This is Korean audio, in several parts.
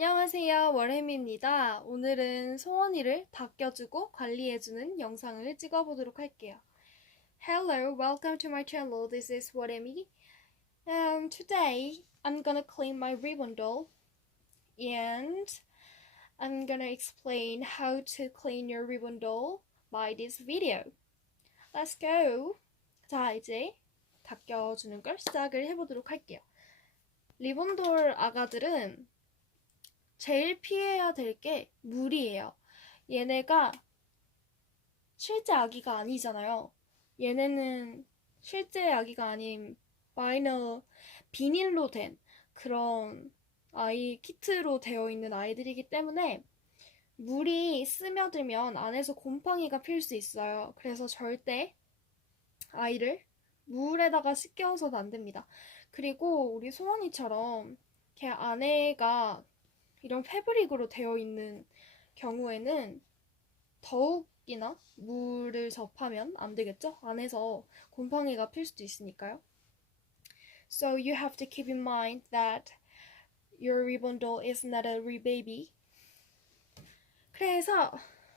안녕하세요, 월햄입니다. 오늘은 소원이를 닦여주고 관리해주는 영상을 찍어보도록 할게요. Hello, welcome to my channel. This is 월햄이. Today, I'm gonna clean my ribbon doll and I'm gonna explain how to clean your ribbon doll by this video. Let's go! 자, 이제 닦여주는 걸 시작을 해보도록 할게요. 리본돌 아가들은 제일 피해야 될 게 물이에요. 얘네가 실제 아기가 아니잖아요. 얘네는 실제 아기가 아닌 비닐로 된 그런 아이 키트로 되어 있는 아이들이기 때문에 물이 스며들면 안에서 곰팡이가 필 수 있어요. 그래서 절대 아이를 물에다가 씻겨서는 안 됩니다. 그리고 우리 소원이처럼 걔 안에가 이런 패브릭으로 되어 있는 경우에는 더욱이나 물을 접하면 안 되겠죠? 안에서 곰팡이가 필 수도 있으니까요. So you have to keep in mind that your ribbon doll is not a real baby. 그래서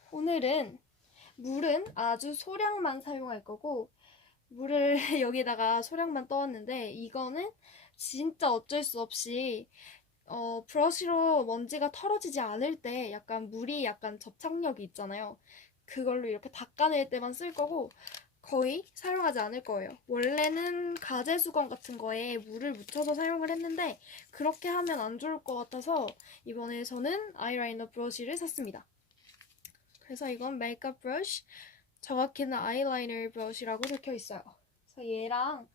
오늘은 물은 아주 소량만 사용할 거고 물을 여기다가 소량만 떠왔는데 이거는 진짜 어쩔 수 없이 브러쉬로 먼지가 털어지지 않을 때 약간 물이 약간 접착력이 있잖아요. 그걸로 이렇게 닦아낼 때만 쓸 거고 거의 사용하지 않을 거예요. 원래는 가제 수건 같은 거에 물을 묻혀서 사용을 했는데 그렇게 하면 안 좋을 것 같아서 이번에 저는 아이라이너 브러쉬를 샀습니다. 그래서 이건 메이크업 브러쉬, 정확히는 아이라이너 브러쉬라고 적혀 있어요. 그래서 얘랑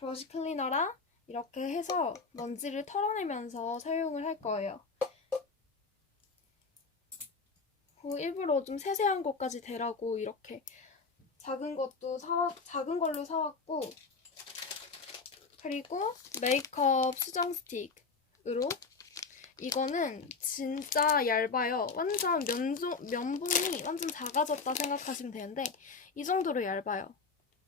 브러쉬 클리너랑 이렇게 해서 먼지를 털어내면서 사용을 할 거예요. 일부러 좀 세세한 것까지 대라고 이렇게 작은 걸로 사왔고, 그리고 메이크업 수정 스틱으로 이거는 진짜 얇아요. 완전 면봉이 완전 작아졌다 생각하시면 되는데 이 정도로 얇아요.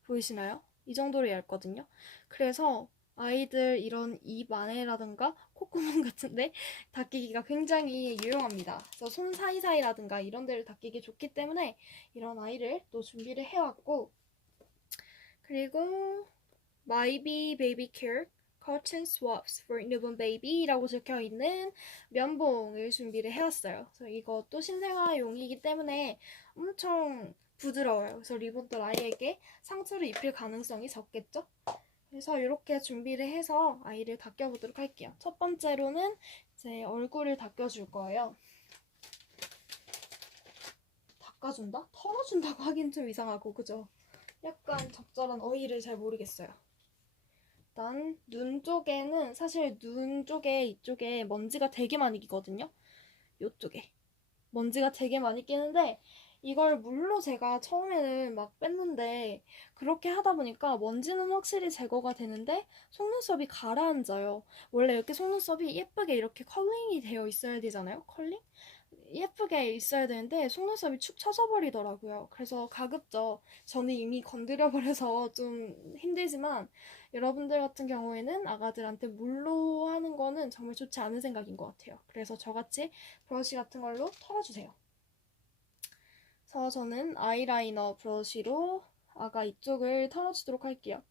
보이시나요? 이 정도로 얇거든요. 그래서 아이들 이런 입 안에라든가 콧구멍 같은데 닦이기가 굉장히 유용합니다. 그래서 손 사이사이라든가 이런 데를 닦이기 좋기 때문에 이런 아이를 또 준비를 해왔고, 그리고 마이비 베이비 케어 Cotton Swabs for Newborn Baby라고 적혀있는 면봉을 준비를 해왔어요. 그래서 이것도 신생아용이기 때문에 엄청 부드러워요. 그래서 리본돌 아이에게 상처를 입힐 가능성이 적겠죠? 그래서 이렇게 준비를 해서 아이를 닦여보도록 할게요. 첫 번째로는 이제 얼굴을 닦여줄 거예요. 닦아준다? 털어준다고 하긴 좀 이상하고, 그죠? 약간 적절한 어휘를 잘 모르겠어요. 일단 눈 쪽에는 사실 눈 쪽에 이쪽에 먼지가 되게 많이 끼거든요. 이쪽에 먼지가 되게 많이 끼는데 이걸 물로 제가 처음에는 막 뺐는데 그렇게 하다 보니까 먼지는 확실히 제거가 되는데 속눈썹이 가라앉아요. 원래 이렇게 속눈썹이 예쁘게 이렇게 컬링이 되어 있어야 되잖아요. 컬링? 예쁘게 있어야 되는데 속눈썹이 축 처져 버리더라고요. 그래서 가급적 저는 이미 건드려 버려서 좀 힘들지만 여러분들 같은 경우에는 아가들한테 물로 하는 거는 정말 좋지 않은 생각인 것 같아요. 그래서 저같이 브러쉬 같은 걸로 털어주세요. 그래서 저는 아이라이너 브러쉬로 아가 이쪽을 털어주도록 할게요.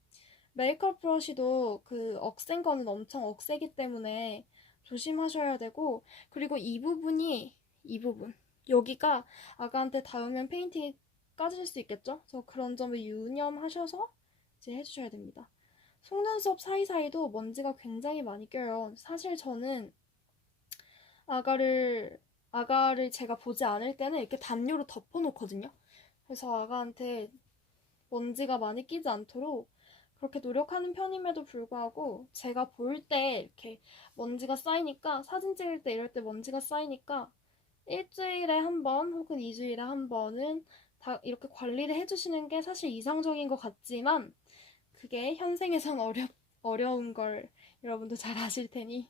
메이크업 브러쉬도 그 억센 거는 엄청 억세기 때문에 조심하셔야 되고, 그리고 이 부분 여기가 아가한테 닿으면 페인팅이 까질 수 있겠죠? 그래서 그런 점을 유념하셔서 이제 해주셔야 됩니다. 속눈썹 사이사이도 먼지가 굉장히 많이 껴요. 사실 저는 아가를 제가 보지 않을 때는 이렇게 담요로 덮어놓거든요. 그래서 아가한테 먼지가 많이 끼지 않도록 그렇게 노력하는 편임에도 불구하고 제가 볼 때 이렇게 먼지가 쌓이니까, 사진 찍을 때 이럴 때 먼지가 쌓이니까 일주일에 한 번 혹은 2주일에 한 번은 다 이렇게 관리를 해주시는 게 사실 이상적인 것 같지만 그게 현생에선 어려운 걸 여러분도 잘 아실 테니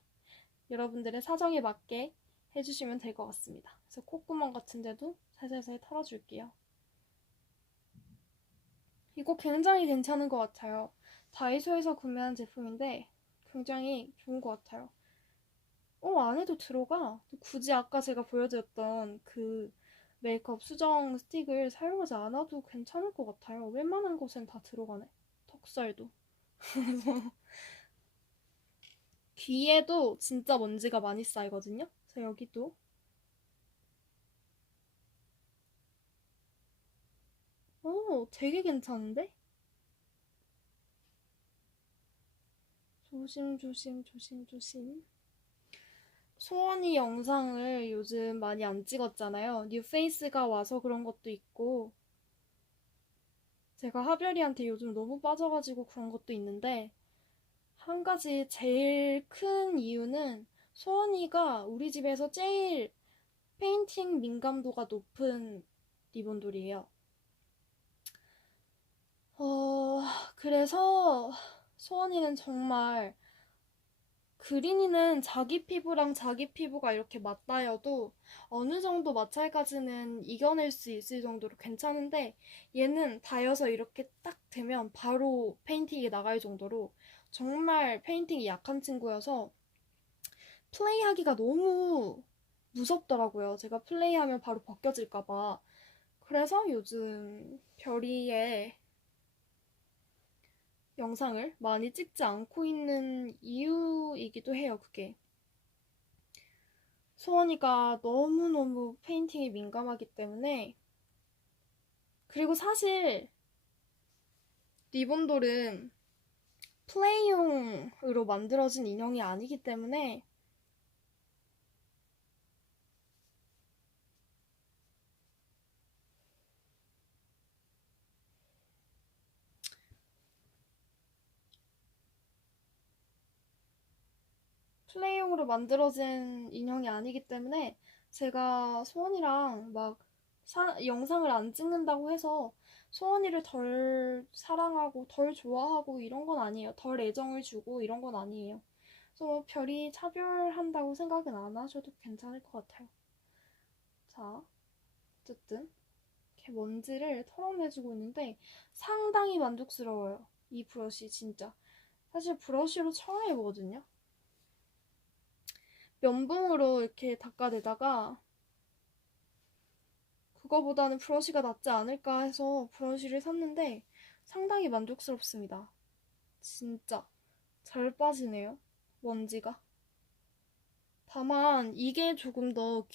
여러분들의 사정에 맞게 해주시면 될 것 같습니다. 그래서 콧구멍 같은 데도 살살살 털어줄게요. 이거 굉장히 괜찮은 것 같아요. 다이소에서 구매한 제품인데 굉장히 좋은 것 같아요. 안에도 들어가. 굳이 아까 제가 보여드렸던 그 메이크업 수정 스틱을 사용하지 않아도 괜찮을 것 같아요. 웬만한 곳엔 다 들어가네. 턱살도. 귀에도 진짜 먼지가 많이 쌓이거든요. 그래서 여기도. 되게 괜찮은데? 조심조심 조심조심. 소원이 영상을 요즘 많이 안 찍었잖아요. 뉴페이스가 와서 그런 것도 있고, 제가 하별이한테 요즘 너무 빠져가지고 그런 것도 있는데, 한 가지 제일 큰 이유는 소원이가 우리 집에서 제일 페인팅 민감도가 높은 리본돌이에요. 그래서 소원이는 정말 그린이는 자기 피부랑 자기 피부가 이렇게 맞닿아도 어느 정도 마찰까지는 이겨낼 수 있을 정도로 괜찮은데 얘는 닿여서 이렇게 딱 되면 바로 페인팅이 나갈 정도로 정말 페인팅이 약한 친구여서 플레이하기가 너무 무섭더라고요. 제가 플레이하면 바로 벗겨질까봐. 그래서 요즘 별이의 영상을 많이 찍지 않고 있는 이유이기도 해요, 그게. 소원이가 너무너무 페인팅에 민감하기 때문에. 그리고 사실 리본돌은 플레이용으로 만들어진 인형이 아니기 때문에 플레이용으로 만들어진 인형이 아니기 때문에 제가 소원이랑 막 영상을 안 찍는다고 해서 소원이를 덜 사랑하고 덜 좋아하고 이런 건 아니에요. 덜 애정을 주고 이런 건 아니에요. 그래서 별이 차별한다고 생각은 안 하셔도 괜찮을 것 같아요. 자, 어쨌든 이렇게 먼지를 털어내주고 있는데 상당히 만족스러워요. 이 브러쉬 진짜. 사실 브러쉬로 처음 해보거든요. 면봉으로 이렇게 닦아내다가 그거보다는 브러쉬가 낫지 않을까 해서 브러쉬를 샀는데 상당히 만족스럽습니다. 진짜 잘 빠지네요. 먼지가. 다만 이게 조금 더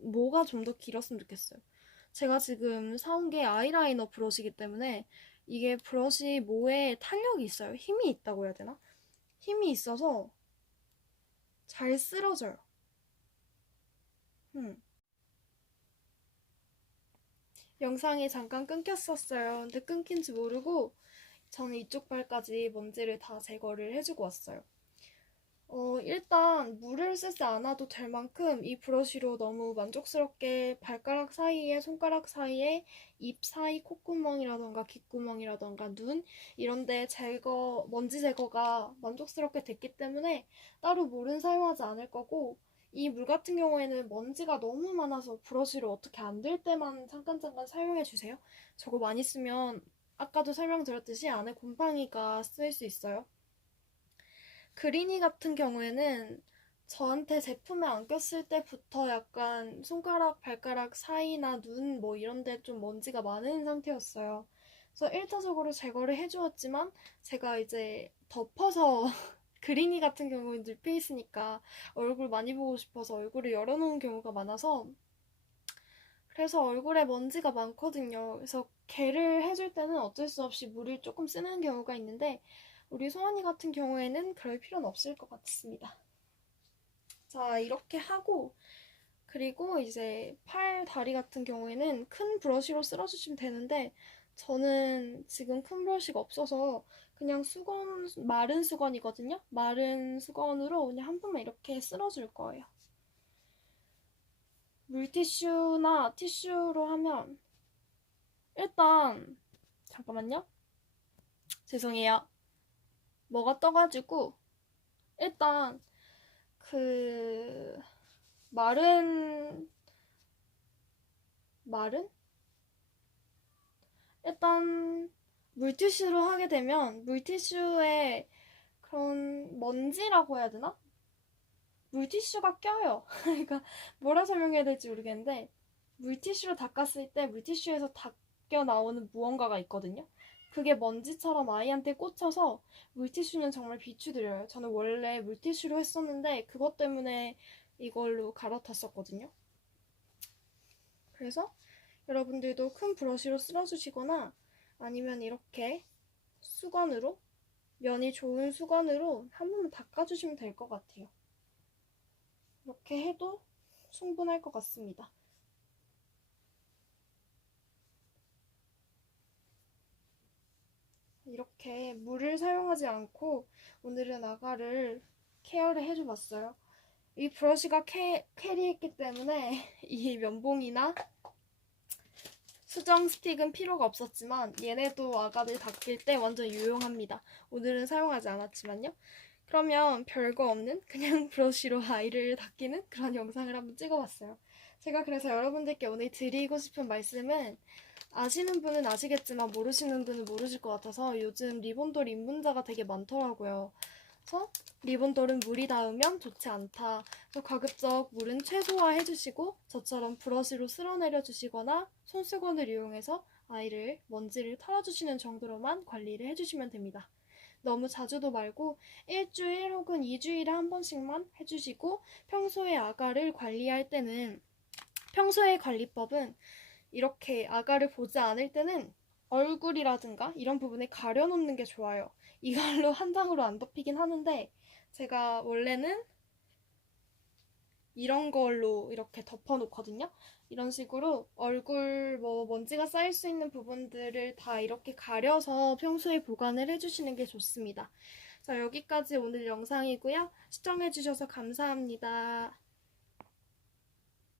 모가 좀 더 길었으면 좋겠어요. 제가 지금 사온 게 아이라이너 브러쉬이기 때문에 이게 브러쉬 모에 탄력이 있어요. 힘이 있다고 해야 되나? 힘이 있어서 잘 쓸어져요. 영상이 잠깐 끊겼었어요. 근데 끊긴지 모르고 저는 이쪽 발까지 먼지를 다 제거를 해주고 왔어요. 일단 물을 쓰지 않아도 될 만큼 이 브러쉬로 너무 만족스럽게 발가락 사이에, 손가락 사이에, 입 사이 콧구멍이라던가 귓구멍이라던가 눈 이런데 먼지 제거가 만족스럽게 됐기 때문에 따로 물은 사용하지 않을 거고 이 물 같은 경우에는 먼지가 너무 많아서 브러쉬를 어떻게 안 될 때만 잠깐 사용해 주세요. 저거 많이 쓰면 아까도 설명드렸듯이 안에 곰팡이가 쓰일 수 있어요. 그린이 같은 경우에는 저한테 제품에 안 꼈을 때부터 약간 손가락, 발가락 사이나 눈 뭐 이런 데 좀 먼지가 많은 상태였어요. 그래서 1차적으로 제거를 해주었지만 제가 이제 덮어서 그린이 같은 경우는 뉴페이스니까 얼굴 많이 보고 싶어서 얼굴을 열어놓은 경우가 많아서 그래서 얼굴에 먼지가 많거든요. 그래서 걔를 해줄 때는 어쩔 수 없이 물을 조금 쓰는 경우가 있는데 우리 소원이 같은 경우에는 그럴 필요는 없을 것 같습니다. 자, 이렇게 하고 그리고 이제 팔, 다리 같은 경우에는 큰 브러쉬로 쓸어주시면 되는데 저는 지금 큰 브러쉬가 없어서 그냥 마른 수건이거든요. 마른 수건으로 그냥 한 번만 이렇게 쓸어줄 거예요. 물티슈나 티슈로 하면 일단 잠깐만요. 죄송해요. 뭐가 떠가지고 일단 그 마른 마른? 일단 물티슈로 하게 되면 물티슈에 그런 먼지라고 해야 되나? 물티슈가 껴요. 그러니까 뭐라 설명해야 될지 모르겠는데 물티슈로 닦았을 때 물티슈에서 닦여 나오는 무언가가 있거든요. 그게 먼지처럼 아이한테 꽂혀서 물티슈는 정말 비추드려요. 저는 원래 물티슈로 했었는데 그것 때문에 이걸로 갈아탔었거든요. 그래서 여러분들도 큰 브러쉬로 쓸어주시거나 아니면 이렇게 수건으로, 면이 좋은 수건으로 한 번만 닦아주시면 될 것 같아요. 이렇게 해도 충분할 것 같습니다. 이렇게 물을 사용하지 않고 오늘은 아가를 케어를 해줘봤어요. 이 브러쉬가 캐리했기 때문에 이 면봉이나 수정 스틱은 필요가 없었지만 얘네도 아가를 닦일 때 완전 유용합니다. 오늘은 사용하지 않았지만요. 그러면 별거 없는 그냥 브러쉬로 아이를 닦이는 그런 영상을 한번 찍어봤어요. 제가 그래서 여러분들께 오늘 드리고 싶은 말씀은 아시는 분은 아시겠지만 모르시는 분은 모르실 것 같아서 요즘 리본돌 입문자가 되게 많더라고요. 그래서 리본돌은 물이 닿으면 좋지 않다. 그래서 가급적 물은 최소화해주시고 저처럼 브러쉬로 쓸어내려주시거나 손수건을 이용해서 아이를 먼지를 털어주시는 정도로만 관리를 해주시면 됩니다. 너무 자주도 말고 일주일 혹은 2주일에 한 번씩만 해주시고 평소에 아가를 관리할 때는 평소의 관리법은 이렇게 아가를 보지 않을 때는 얼굴이라든가 이런 부분에 가려놓는 게 좋아요. 이걸로 한 장으로 안 덮이긴 하는데 제가 원래는 이런 걸로 이렇게 덮어놓거든요. 이런 식으로 얼굴 먼지가 쌓일 수 있는 부분들을 다 이렇게 가려서 평소에 보관을 해주시는 게 좋습니다. 자, 여기까지 오늘 영상이고요. 시청해주셔서 감사합니다.